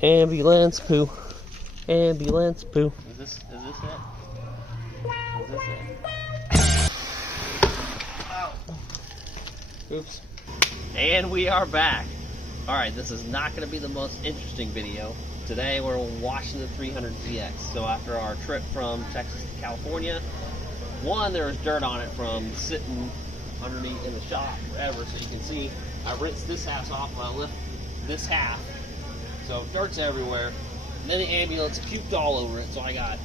Ambulance poo. Ambulance poo. Is this it? Is this it? Ow. Oops. And we are back. Alright, this is not going to be the most interesting video. Today we're washing the 300ZX. So after our trip from Texas to California, one, there was dirt on it from sitting underneath in the shop forever. So you can see I rinsed this half off and I lift this half. So dirt's everywhere. And then the ambulance puked all over it. So I got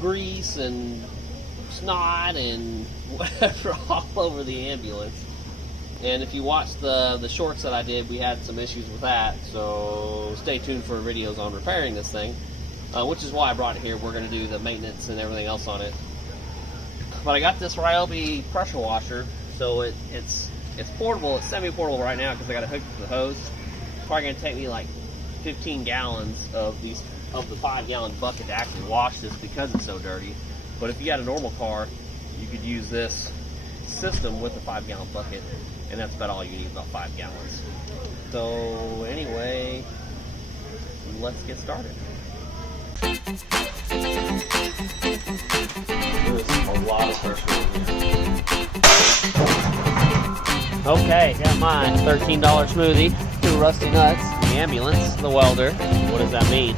grease and snot and whatever all over the ambulance. And if you watch the shorts that I did, we had some issues with that. So stay tuned for videos on repairing this thing, which is why I brought it here. We're going to do the maintenance and everything else on it. But I got this Ryobi pressure washer, so it's portable. It's semi-portable right now because I got it hooked to the hose. It's probably going to take me like 15 gallons of the 5-gallon bucket to actually wash this because it's so dirty. But if you got a normal car, you could use this system with a 5-gallon bucket, and that's about all you need, about 5 gallons. So anyway, let's get started. There's a lot of pressure in here. Okay, got mine. $13 smoothie, 2 rusty nuts, the ambulance, the welder. What does that mean?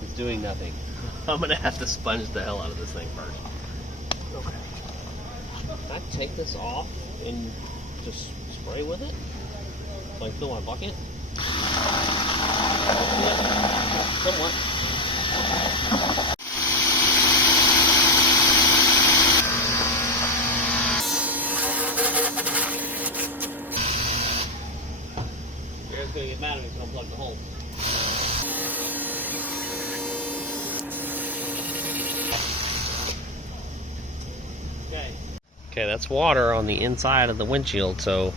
It's doing nothing. I'm gonna have to sponge the hell out of this thing first. Okay. Can I take this off and just spray with it? So I can fill my bucket? Yeah, somewhat. Jared's gonna get mad at me if I don't plug the hole. Okay, that's water on the inside of the windshield, so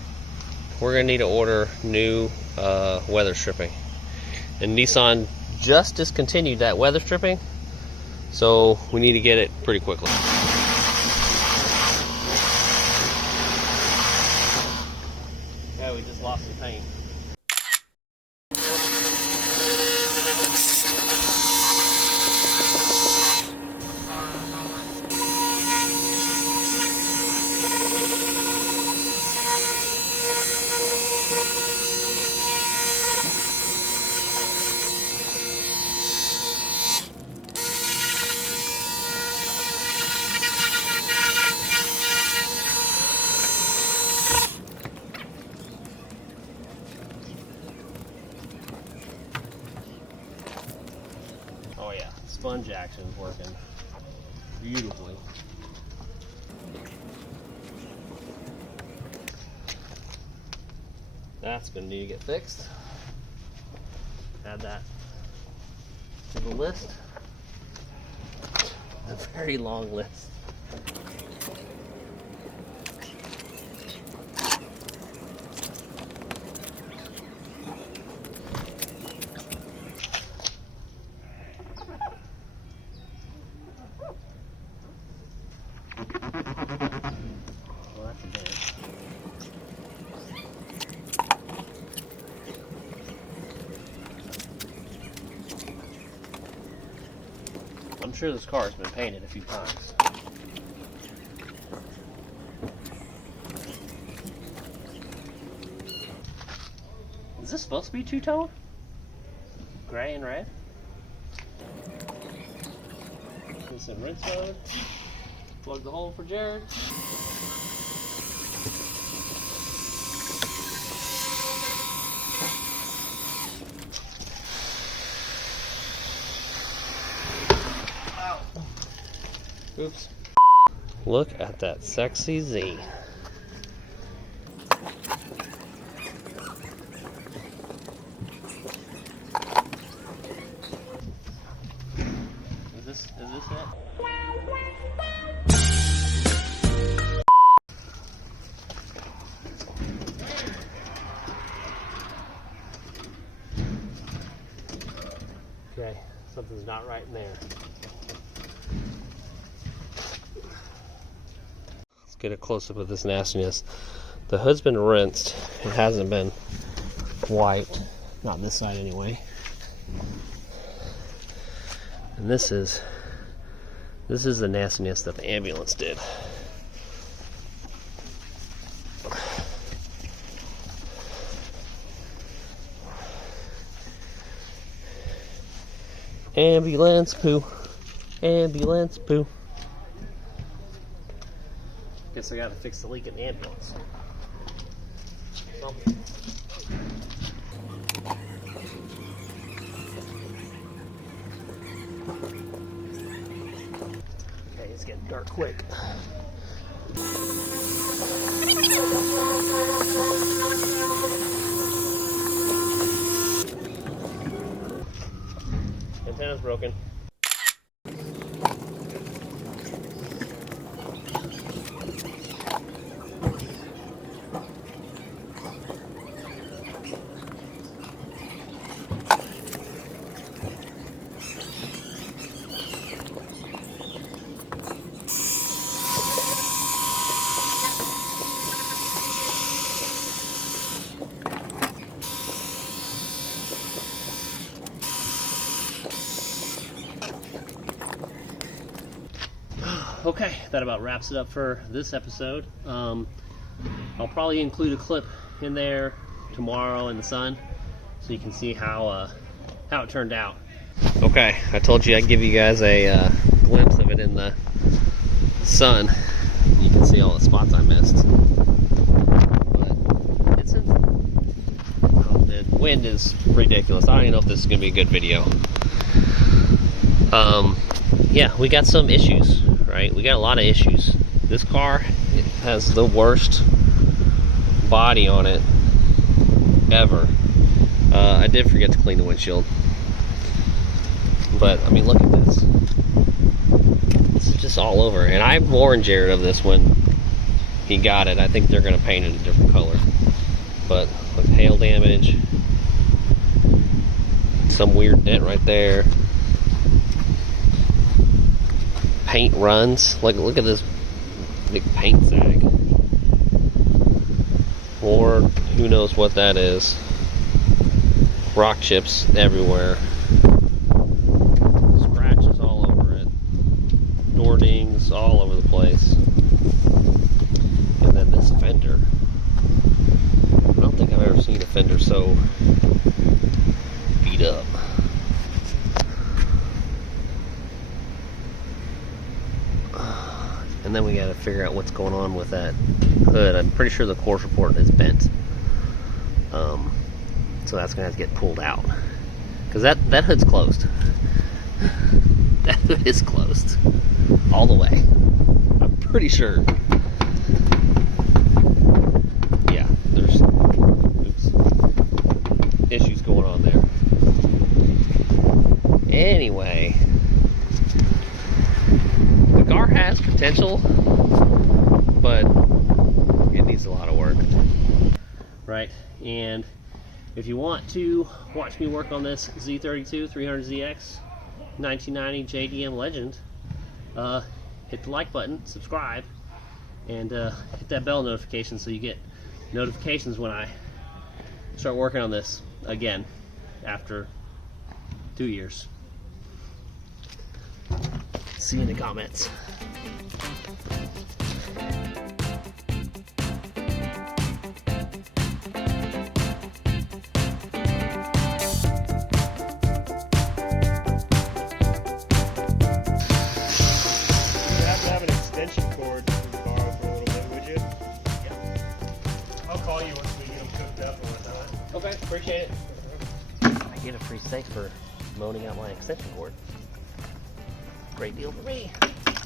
we're going to need to order new weather stripping. And Nissan just discontinued that weather stripping, so we need to get it pretty quickly. Okay, we just lost some paint. Oh yeah, sponge action's working beautifully. That's gonna need to get fixed. Add that to the list. A very long list. Well, that's a bit. I'm sure this car has been painted a few times. Is this supposed to be two-tone? Gray and red? This in rinse mode. Plug the hole for Jared. Ow. Oops. Look at that sexy Z. Is this it? Something's not right in there. Let's get a close-up of this nastiness. The hood's been rinsed. It hasn't been wiped. Not this side anyway. And this is the nastiness that the ambulance did. Ambulance poo. Ambulance poo. Guess I gotta fix the leak in the ambulance. Something. Okay, it's getting dark quick. Antenna's broken. Okay, that about wraps it up for this episode. I'll probably include a clip in there tomorrow in the sun so you can see how it turned out. Okay, I told you I'd give you guys a glimpse of it in the sun. You can see all the spots I missed. But it's in... Oh, the wind is ridiculous. I don't even know if this is going to be a good video. Yeah, we got some issues. Right, we got a lot of issues. This car, it has the worst body on it ever. I did forget to clean the windshield, but I mean, look at this. This is just all over. And I warned Jared of this when he got it. I think they're going to paint it a different color. But look, hail damage. Some weird dent right there. Paint runs. Look at this big paint sag. Or who knows what that is. Rock chips everywhere. Scratches all over it. Door dings all over the place. And then this fender. I don't think I've ever seen a fender so beat up. And then we got to figure out what's going on with that hood. I'm pretty sure the course report is bent. So that's going to have to get pulled out. Because that hood's closed. That hood is closed. All the way. I'm pretty sure. Yeah, there's issues going on there. Anyway. The car has potential, but it needs a lot of work. Right, and if you want to watch me work on this Z32 300ZX 1990 JDM Legend, hit the like button, subscribe, and hit that bell notification so you get notifications when I start working on this again after 2 years. See you in the comments. Okay, appreciate it. I get a free steak for loaning out my extension cord. Great deal for me.